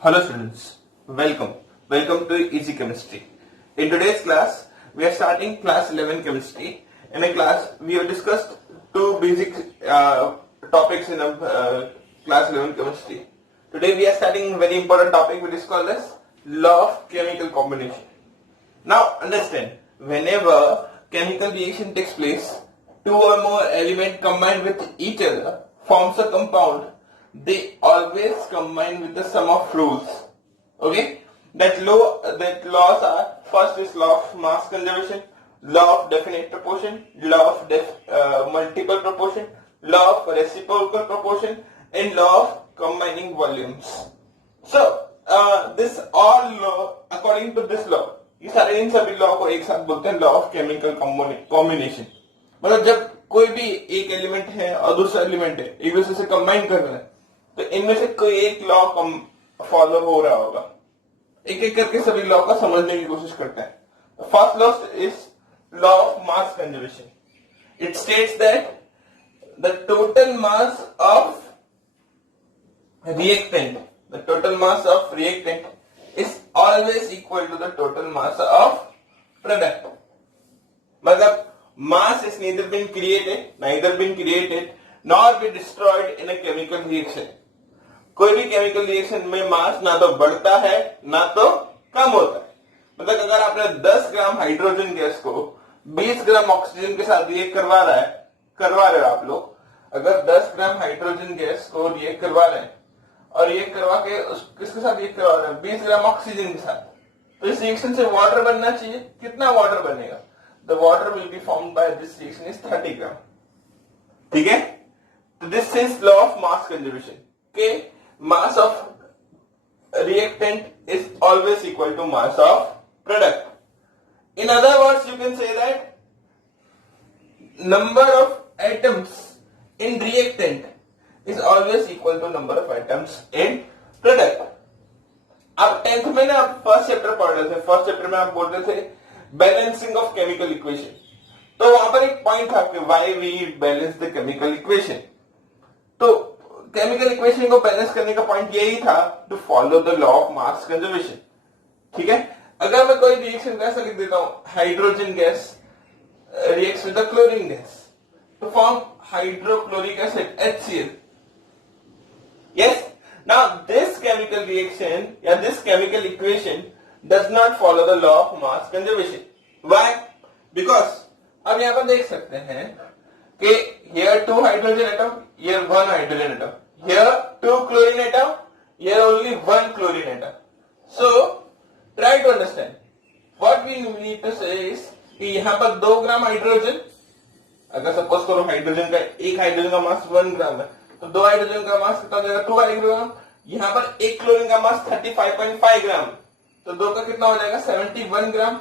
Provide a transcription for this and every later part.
Hello students, welcome to Easy Chemistry. In today's class, we are starting class 11 chemistry. In a class, we have discussed two basic topics in class 11 chemistry. Today we are starting a very important topic which is called as law of chemical combination. Now understand, whenever chemical reaction takes place, two or more elements combined with each other forms a compound. They always combine with the sum of rules. Okay? That laws are, first is law of mass conservation, law of definite proportion, law of multiple proportion, law of reciprocal proportion, and law of combining volumes. So this all law, according to this law, ये सारे इन सभी लॉ को एक साथ बोलते हैं law of chemical combination. मतलब जब कोई भी एक एलिमेंट है और दूसरा एलिमेंट है एक दूसरे से कंबाइन कर रहा है तो इनमें से कोई एक लॉ फॉलो हो रहा होगा. एक एक करके सभी लॉ को समझने की कोशिश करते हैं. First law is law of mass conservation. It states that the total mass of reactant is always equal to the total mass of product. मतलब mass is neither been created nor be destroyed in a chemical reaction. कोई भी chemical reaction में मास ना तो बढ़ता है ना तो कम होता है. मतलब अगर आपने 10 ग्राम हाइड्रोजन गैस को 20 ग्राम ऑक्सीजन के साथ रिएक्ट करवा रहे हो आप लोग. अगर 10 ग्राम हाइड्रोजन गैस को रिएक्ट करवा रहे हैं और रिएक्ट करवा के किसके साथ रिएक्ट करवा रहे हैं 20 ग्राम ऑक्सीजन के साथ, तो इस रिएक्शन से वाटर बनना चाहिए. कितना वाटर बनेगा? The water will be formed by this reaction is 30 ग्राम. ठीक है. तो this is law of mass conservation के mass of reactant is always equal to mass of product. In other words, you can say that number of atoms in reactant is always equal to number of atoms in product. आप 10th में ना आप first chapter पढ़ रहे थे. First chapter में आप बोल रहे थे बैलेंसिंग ऑफ केमिकल इक्वेशन. तो वहां पर एक पॉइंट था कि why we balance the chemical equation. तो केमिकल इक्वेशन को बैलेंस करने का पॉइंट यही था to follow the law of mass conservation. ठीक है. अगर मैं कोई रिएक्शन का ऐसा लिख देता हूं, hydrogen gas reacts with the chlorine gas to form hydrochloric acid HCl. Yes. Now this chemical reaction या this chemical equation does not follow the law of mass conservation. Why? Because अब यहां पर देख सकते हैं कि here 2 hydrogen atom, here 1 hydrogen atom, here 2 chlorine atom, here only 1 chlorine atom. So try to understand. What we need to say is कि यहाँ पर 2 ग्राम हाइड्रोजन, अगर सपोज करो हाइड्रोजन का एक हाइड्रोजन का मास 1 ग्राम है तो 2 हाइड्रोजन का मास कितना हो जाएगा 2 हाइड्रोजन. यहाँ पर एक क्लोरीन का मास 35.5 ग्राम, तो 2 का कितना हो जाएगा 71 ग्राम.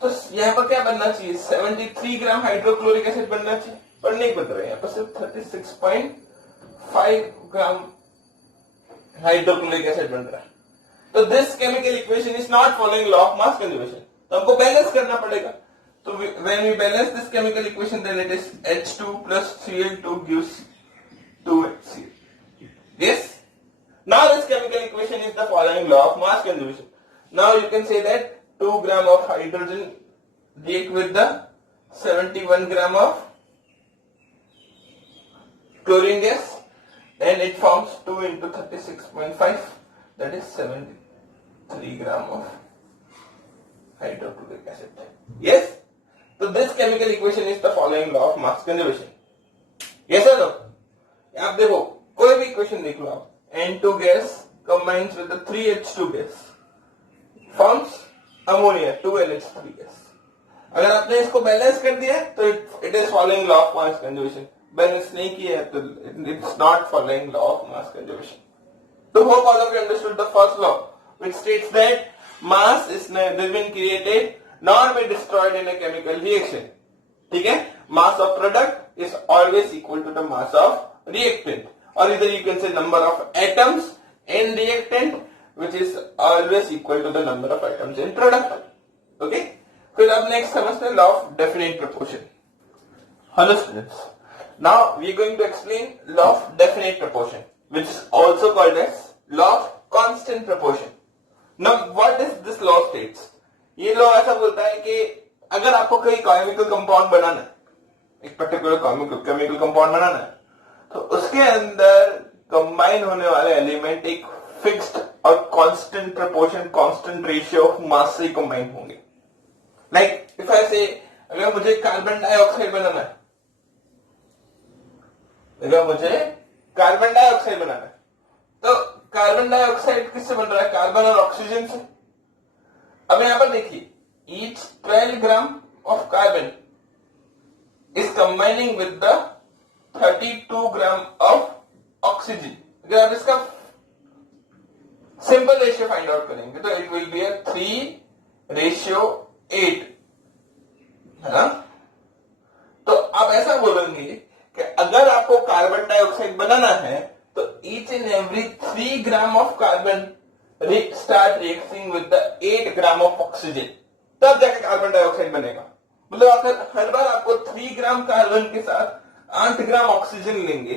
तो यहाँ पर क्या बनना चाहिए 73 ग्राम हाइड्रोक्लोरिक एसिड बनना चाहिए, पर नहीं बन रहा है. यहाँ पर सिर्फ 36.5 ग्राम हाइड्रोक्लोरिक एसिड बन रहा है. तो this chemical equation is not following law of mass conservation. तो हमको बैलेंस करना पड़ेगा. तो when we balance this chemical equation then it is H2 plus Cl2 gives 2HCl. Yes. Now this chemical equation is the following law of mass conservation. Now you can say that 2 gram of hydrogen react with the 71 gram of chlorine gas, then it forms 2 into 36.5, that is 73 gram of hydrochloric acid. Yes. So this chemical equation is the following law of mass conservation. Yes or no? आप देखो कोई भी इक्वेशन देख लो आप. N2 gas combines with the 3H2 gas forms ammonia 2NH3 gas. अगर आपने इसको बैलेंस कर दिया तो it is following law of mass conservation. Balance नहीं किया तो it's not following law of mass conservation. तो hope all of you understood the first law which states that mass is never been created nor be destroyed in a chemical reaction. ठीक है. Mass of product is always equal to the mass of reactant, और इधर you can say number of atoms in reactant which is always equal to the number of atoms in product. Okay. फिर अब नेक्स्ट समझते हैं law of definite proportion. Hello students, now we are going to explain law of definite proportion, which is also called as law of constant proportion. Now what is this law states? ये लॉ ऐसा बोलता है कि अगर आपको कोई chemical compound बनाना है, एक पर्टिकुलर केमिकल कंपाउंड बनाना है, तो उसके अंदर कंबाइन होने वाले एलिमेंट एक फिक्स्ड और constant proportion, constant ratio of mass से कंबाइन होंगे. लाइक इफ आई से अगर मुझे कार्बन डाइऑक्साइड बनाना है, तो कार्बन डाइऑक्साइड किससे बन रहा है? कार्बन और ऑक्सीजन से. अब यहां पर देखिए, ईच 12 gram of carbon is combining with the 32 gram of oxygen. अगर आप इसका सिंपल रेशियो फाइंड आउट करेंगे तो इट विल बी 3:8, है ना? तो आप ऐसा बोलेंगे कि अगर आपको कार्बन डाइऑक्साइड बनाना है तो each and every 3 gram of carbon start reacting with the 8 gram of oxygen, तब जाके कार्बन डाइऑक्साइड बनेगा. मतलब हर बार आपको 3 ग्राम कार्बन के साथ 8 ग्राम ऑक्सीजन लेंगे,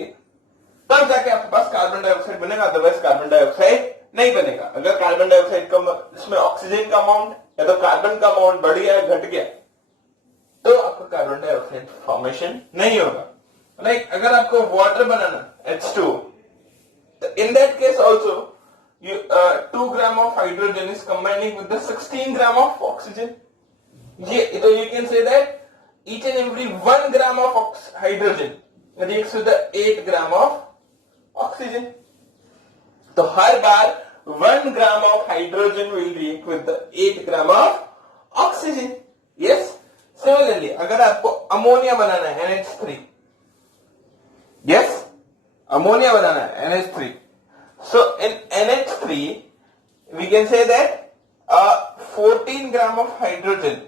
तब जाके आपके पास कार्बन डाइऑक्साइड बनेगा, अदरवाइज कार्बन डाइऑक्साइड नहीं बनेगा. अगर कार्बन डाइऑक्साइड का इसमें ऑक्सीजन का अमाउंट या तो कार्बन का अमाउंट बढ़ गया घट गया, तो आपको कार्बन डाइऑक्साइड फॉर्मेशन नहीं होगा. लाइक अगर आपको वाटर बनाना H2O, तो in that case also 2 gram of hydrogen is combining with the 16 gram of oxygen. ये तो you can say that each and every 1 gram of hydrogen reacts with the 8 gram of oxygen. तो हर बार 1 gram of hydrogen will react with the 8 gram of oxygen. Yes. Similarly अगर आपको अमोनिया बनाना है NH3, yes, ammonia बनाना है NH3, so in NH3 we can say that 14 gram of nitrogen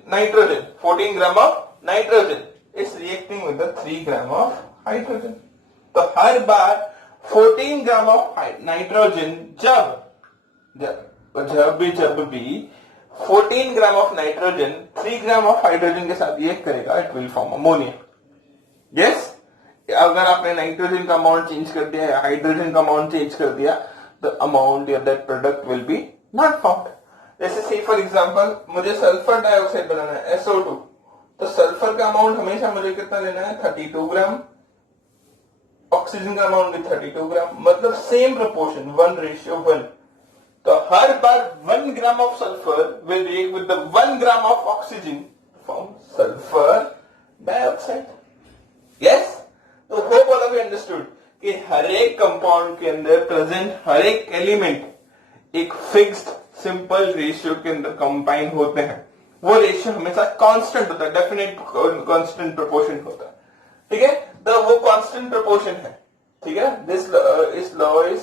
14 gram of nitrogen is reacting with the 3 gram of hydrogen. तो हर बार 14 gram of nitrogen जब भी 14 gram of nitrogen 3 gram of hydrogen के साथ रिएक्ट करेगा, it will form ammonia. Yes. अगर आपने नाइट्रोजन का अमाउंट चेंज कर दिया या हाइड्रोजन का अमाउंट चेंज कर दिया, द अमाउंट या that product will be not found. जैसे से फॉर एग्जांपल मुझे सल्फर डाइऑक्साइड बनाना है SO2, तो सल्फर का अमाउंट हमेशा मुझे कितना लेना है? 32 ग्राम. ऑक्सीजन का अमाउंट भी 32 ग्राम, मतलब सेम प्रोपोर्शन 1:1. तो हर बार 1 gram of sulphur will react with the 1 gram of oxygen form sulphur dioxide. Yes. तो hope all of you understood कि हर एक कंपाउंड के अंदर प्रेजेंट हर एक एलिमेंट एक फिक्स्ड सिंपल रेशियो के अंदर कंबाइन होते हैं. वो रेशियो हमेशा कांस्टेंट होता है, डेफिनेट कांस्टेंट प्रोपोर्शन होता है. ठीक है. तो वो कांस्टेंट प्रोपोर्शन है. ठीक है. इस लॉ इज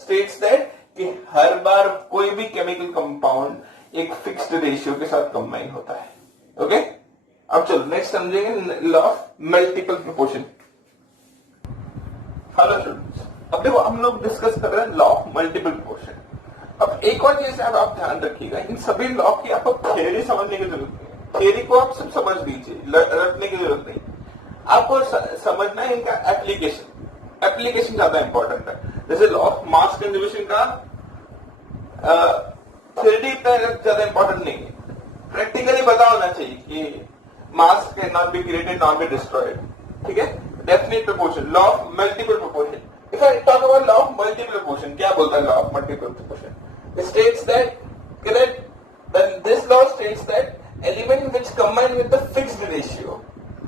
स्टेट्स दैट कि हर बार कोई भी केमिकल कंपाउंड एक फिक्स्ड रेशियो के साथ कंबाइन होता है. ओके. अब चलो नेक्स्ट समझेंगे law of multiple proportion. Hello students, अब देखो हम लोग डिस्कस कर रहे हैं लॉ ऑफ मल्टीपल प्रोपोर्शन. अब एक और चीज आप ध्यान रखिएगा, इन सभी लॉ की आपको थ्योरी समझने की जरूरत नहीं. थ्योरी को आप सब समझ लीजिए, रटने की जरूरत नहीं. आपको समझना है इनका एप्लीकेशन ज्यादा इंपॉर्टेंट है. जैसे लॉ ऑफ मास कंजर्वेशन का थ्योरी ज्यादा इंपॉर्टेंट नहीं है, प्रैक्टिकली पता होना चाहिए कि मास can not be created not be destroyed. ठीक है. Definite proportion, law of multiple proportion. If I talk about law of multiple proportion, क्या बोलता है law of multiple proportion? It states that this law states that element which combine with the fixed ratio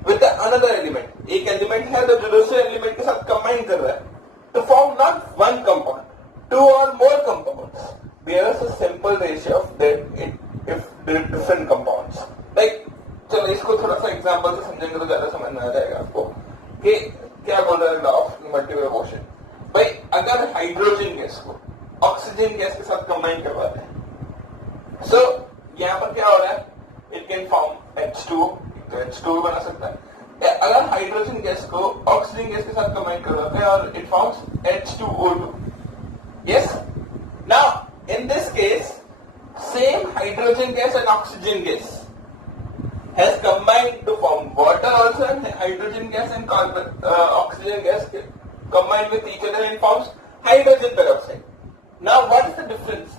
with the another element, एक एलिमेंट है तो जो दूसरे एलिमेंट के साथ कंबाइन कर रहा है, to form not one compound, 2 or more compounds, bears a simple ratio of them if different compounds. Like, चलो इसको थोड़ा सा एग्जांपल से समझेंगे तो ज्यादा समझ में आ जाएगा आपको कि क्या बोल रहा है लॉ ऑफ मल्टीपल प्रोपोर्शन. भाई अगर हाइड्रोजन गैस को ऑक्सीजन गैस के साथ कंबाइन करवाते हैं, सो यहाँ पर क्या हो रहा है? इट कैन फॉर्म H2O, तो H2O बना सकता है. अगर हाइड्रोजन गैस को ऑक्सीजन गैस के साथ कंबाइन करवाते हैं और it forms H2O2. Yes. Now in this case same hydrogen gas and oxygen gas has combined to form water also, and hydrogen gas and oxygen gas combined with each other and forms hydrogen peroxide. Now what is the difference?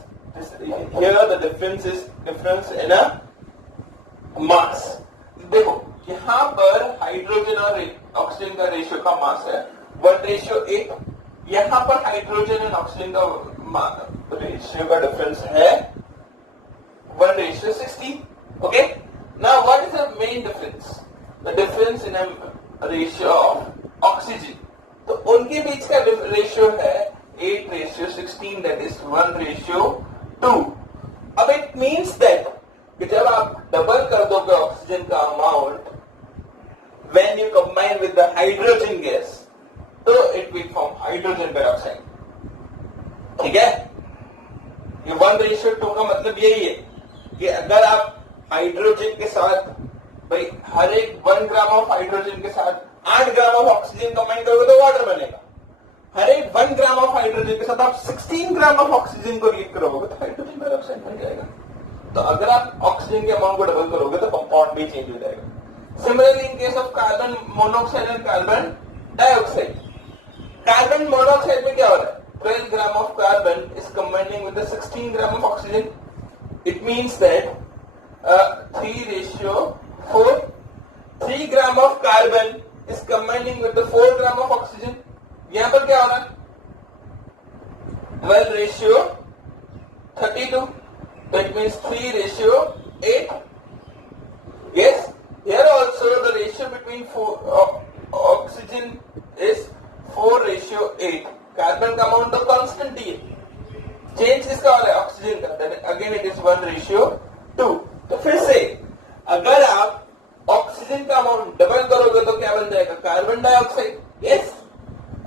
Here the difference is difference in a मास. देखो यहाँ पर हाइड्रोजन और oxygen का रेशियो का मास है 1:8. यहाँ पर hydrogen and oxygen का रेशियो का डिफरेंस है 1:16. Okay. Now what is the main difference? The difference in a ratio of oxygen. तो उनके बीच का रेशियो है 8:16, दैट इज 1:2. अब इट मीन्स दैट कि जब आप डबल कर दोगे ऑक्सीजन का amount when you combine with the hydrogen gas, तो it will form hydrogen peroxide. ठीक है. ये 1:2 का मतलब यही है कि अगर आप हाइड्रोजन के साथ भाई हर एक 1 ग्राम ऑफ हाइड्रोजन के साथ 8 ग्राम ऑफ ऑक्सीजन कंबाइन करोगे तो वाटर बनेगा. हर एक 1 ग्राम ऑफ हाइड्रोजन के साथ आप 16 ग्राम ऑफ ऑक्सीजन को रिएक्ट करोगे तो हाइड्रोजन पेरोक्साइड बन जाएगा. तो अगर आप ऑक्सीजन के अमाउंट को डबल करोगे तो कंपाउंड भी चेंज हो जाएगा. Similarly in case of carbon monoxide and carbon dioxide, carbon monoxide में क्या हो रहा है? 12 gram of carbon is combining with the 16 gram of oxygen. It means that 3:4. 3 gram of carbon is combining with the 4 gram of oxygen. यहां पर क्या हो रहा है? 12:32. That means 3:8. Yes. Here also the ratio between oxygen is 4:8. कार्बन का अमाउंट तो कांस्टेंट ही है. चेंज किसका हो रहा है? ऑक्सीजन का. Then again it is 1:2. तो फिर से अगर आप ऑक्सीजन का अमाउंट डबल करोगे तो क्या बन जाएगा? Carbon dioxide. यस.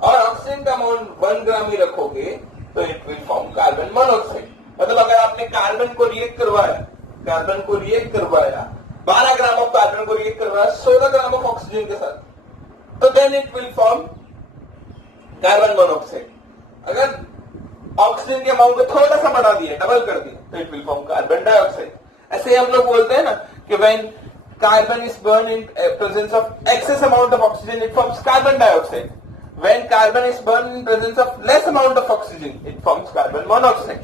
और ऑक्सीजन का अमाउंट 1 ग्राम ही रखोगे तो it will form carbon monoxide. मतलब अगर आपने कार्बन को रिएक्ट करवाया 12 ग्राम ऑफ कार्बन को रिएक्ट करवाया 16 ग्राम ऑफ ऑक्सीजन के साथ, तो then it will form carbon monoxide. अगर ऑक्सीजन के अमाउंट को थोड़ा सा बढ़ा दिया, डबल कर दिया, तो it will form carbon dioxide. ऐसे हम लोग बोलते हैं ना कि when carbon is burn in presence of excess amount of oxygen it forms carbon dioxide. When carbon is burn in presence of less amount of oxygen it forms carbon monoxide.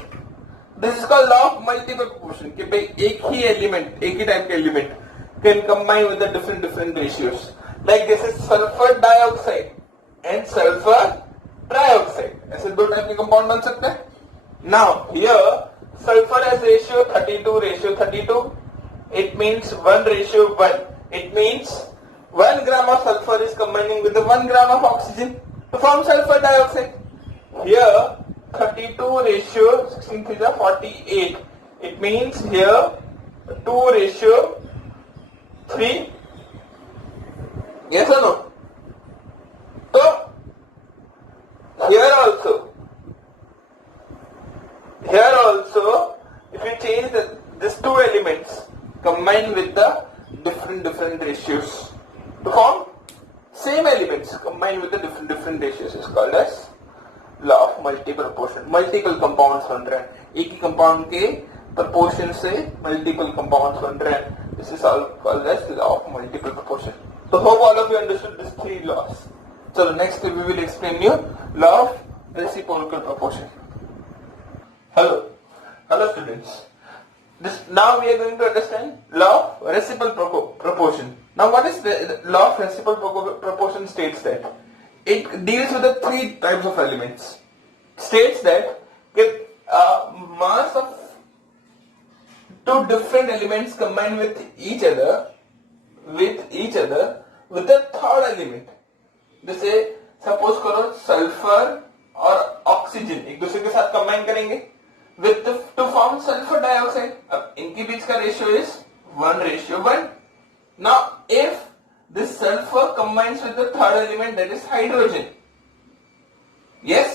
This is called law of multiple proportion कि भाई एक ही एलिमेंट, एक ही टाइप के element can combine with the different ratios. Like this is sulphur dioxide and sulphur trioxide. ऐसे दो टाइप के कंपाउंड बन सकते हैं. Now here sulphur has ratio 32:32. It means 1:1. It means 1 gram of sulfur is combining with the 1 gram of oxygen to form sulfur dioxide. Here 32:16 is 48. It means here 2:3. Yes or no? So here also if you change these two elements combine with the different ratios to form same elements combined with the different ratios is called as law of multiple proportion. Multiple compounds बन रहे हैं, एक ही compound के proportion से multiple compounds बन रहे हैं. This is all called as law of multiple proportion. So hope all of you understood these three laws. So next we will explain you law of reciprocal proportion. Hello students. Now we are going to understand law of reciprocal proportion. Now what is the law of reciprocal proportion? States that it deals with the three types of elements. States that mass of two different elements combine with each other with the third element. जैसे सपोज करो सल्फर और ऑक्सीजन एक दूसरे के साथ कंबाइन करेंगे with to form sulfur dioxide. अब इनके बीच का ratio is 1:1. Now if this sulfur combines with the third element that is hydrogen, yes,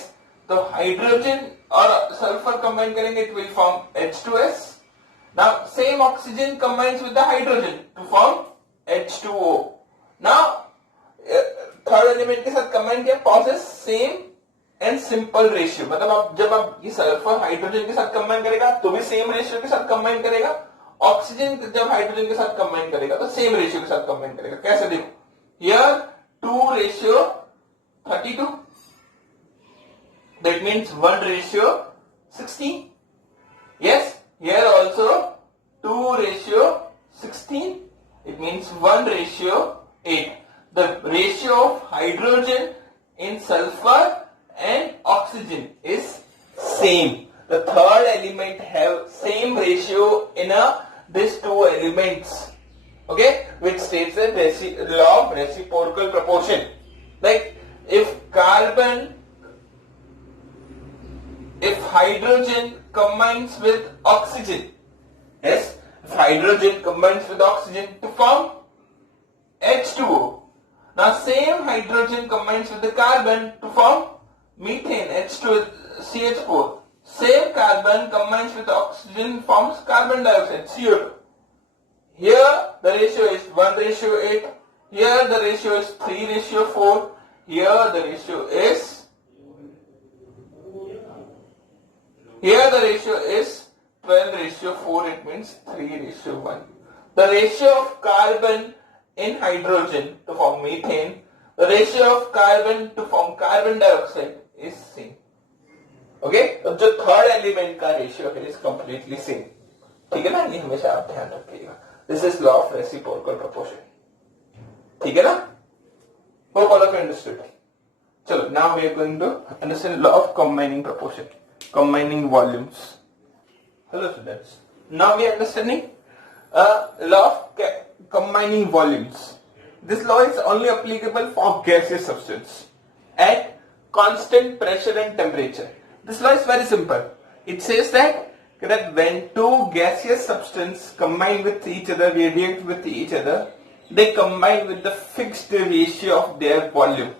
तो हाइड्रोजन और सल्फर कंबाइन करेंगे it will form H2S. Now same oxygen combines with the hydrogen to form H2O. Now third element के साथ कंबाइन किया, process same and simple ratio. मतलब आप जब आप ये सल्फर हाइड्रोजन के साथ कंबाइन करेगा तो भी सेम रेशियो के साथ कंबाइन करेगा. ऑक्सीजन जब हाइड्रोजन के साथ कंबाइन करेगा तो सेम रेशियो के साथ कंबाइन करेगा. कैसे देखो, हियर 2:32. That means 1:16. 16. Yes, here also 2:16. It means 1:8. The ratio of hydrogen in sulfur and oxygen is same. The third element have same ratio in these two elements. Okay, which states the law of reciprocal proportion. Like if hydrogen combines with oxygen, yes, if hydrogen combines with oxygen to form H2O. Now same hydrogen combines with the carbon to form methane, H2CH4. Same carbon combines with oxygen forms carbon dioxide, CO2. Here the ratio is 1:8. Here the ratio is 3:4. Here the ratio is 12:4. It means 3:1. The ratio of carbon in hydrogen to form methane, the ratio of carbon to form carbon dioxide is same. Okay, तो जो third element का ratio है is completely same. ठीक है ना, ये हमेशा आप ध्यान रखिएगा. This is law of reciprocal proportion. ठीक है ना? Hope all of you understood. चलो, now we are going to understand law of combining proportion, combining volumes. Hello students, now we are understanding law of combining volumes. This law is only applicable for gaseous substance at constant pressure and temperature. This law is very simple. It says that when two gaseous substances combine with each other, react with each other, they combine with the fixed ratio of their volume.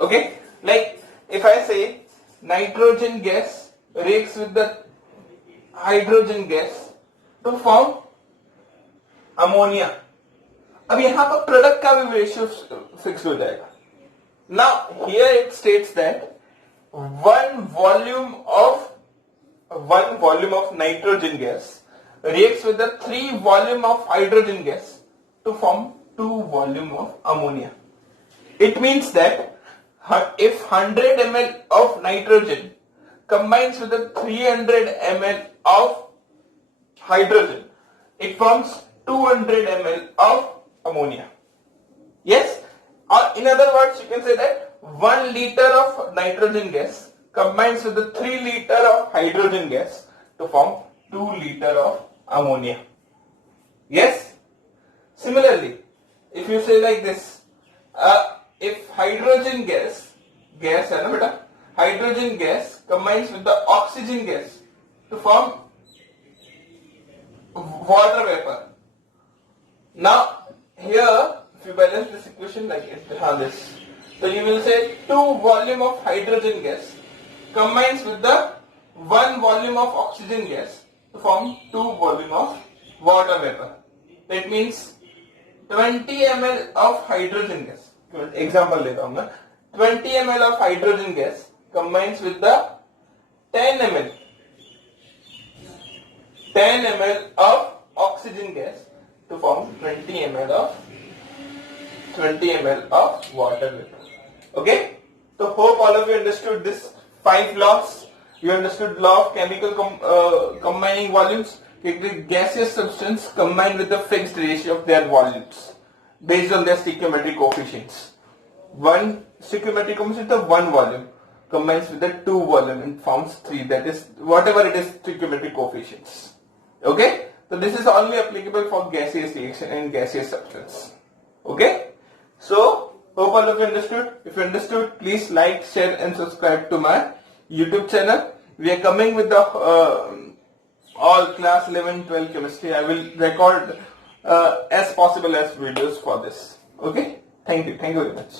Okay? Like if I say nitrogen gas reacts with the hydrogen gas to form ammonia. अब यहां पर प्रोडक्ट का भी ratio fix हो जाएगा. Now here it states that one volume of nitrogen gas reacts with the 3 volume of hydrogen gas to form 2 volume of ammonia. It means that if 100 ml of nitrogen combines with the 300 ml of hydrogen, it forms 200 ml of ammonia. Yes, or in other words, you can say that 1 liter of nitrogen gas combines with the 3 liter of hydrogen gas to form 2 liter of ammonia. Yes. Similarly, if you say like this, if hydrogen gas है ना बेटा, hydrogen gas combines with the oxygen gas to form water vapor. Now here, if you balance this equation like this, so you will say 2 volume of hydrogen gas combines with the 1 volume of oxygen gas to form 2 volume of water vapor. That means 20 ml of hydrogen gas. Example लेता हूँ मैं. 20 ml of hydrogen gas combines with the 10 ml of oxygen gas to form 20 ml of water vapor. Okay, so hope all of you understood this 5 laws. You understood law of chemical combining volumes. Gaseous substance combine with the fixed ratio of their volumes based on their stoichiometric coefficients. One stoichiometric coefficient of 1 volume combines with the 2 volume and forms 3. That is whatever it is stoichiometric coefficients. Okay. So this is only applicable for gaseous reaction and gaseous substance. Okay. So hope all of you understood. If you understood, please like, share and subscribe to my YouTube channel. We are coming with the all class 11, 12 chemistry. I will record as possible as videos for this. Okay. Thank you. Thank you very much.